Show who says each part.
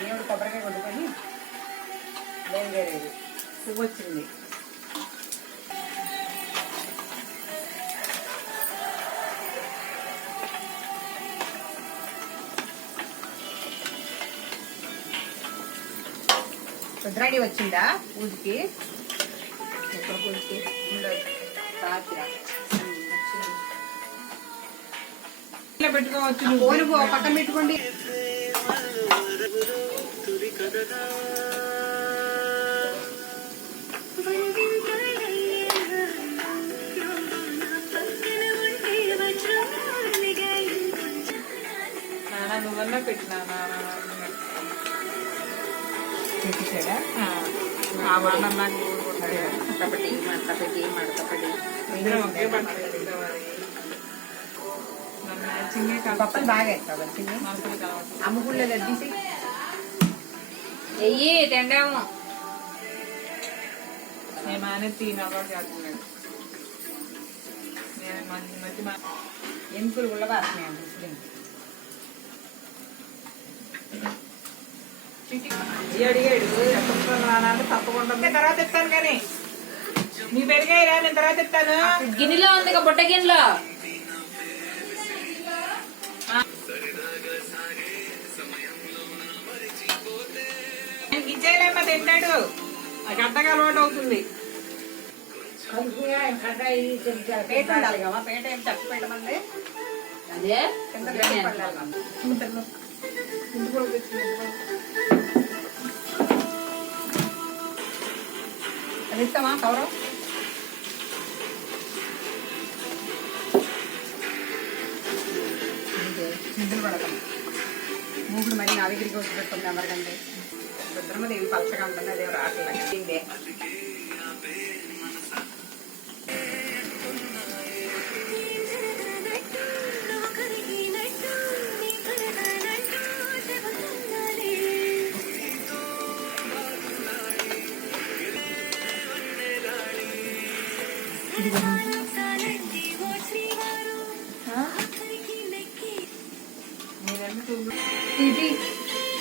Speaker 1: దేవుడు కొబ్బరికాయ కొట్టుకొని బయలుదేరేది. పువ్వు వచ్చింది. రుద్రాడి వచ్చిందా పూజకి?
Speaker 2: ఎక్కడ పూజకి?
Speaker 3: పెట్టుకోవచ్చు
Speaker 1: పక్కన పెట్టుకోండి.
Speaker 3: నువ్వన్నా పెట్టినా
Speaker 1: చెప్పేశాడా
Speaker 3: ఆ. మాట నాకు ఊరుకుంటాడు.
Speaker 2: మడతపెట్టి మడతపెట్టి
Speaker 1: పప్పలు బాగా. అమ్ముకుళ్ళే తీసి
Speaker 2: తిండాము
Speaker 3: చేస్తున్నాడు నేను మంచి మా
Speaker 1: కూడా వాస్తున్నాయి ముస్లిం.
Speaker 3: అంటే తప్పకుండా తర్వాత ఇస్తాను కానీ. నీ పెరిగాయిరా నేను తర్వాత ఇస్తాను.
Speaker 2: గిన్నెలో ఉంది బుట్ట గిన్నెలో.
Speaker 3: ఇచ్చేయలేమ్మా తింటాడు. నాకు అర్థగా అలవాటు అవుతుంది.
Speaker 1: పేట ఉండాలి కదా పేట ఏం
Speaker 2: అదే.
Speaker 1: అది ఇస్తామా కవరం నిద్ర పడతాం మూగుడు మరి నా దగ్గరికి వచ్చి పెడుతుంది ఎవరికంటే. రుద్రమదేవి పలచగా ఉంటుంది అదే రాట్లే. ఇది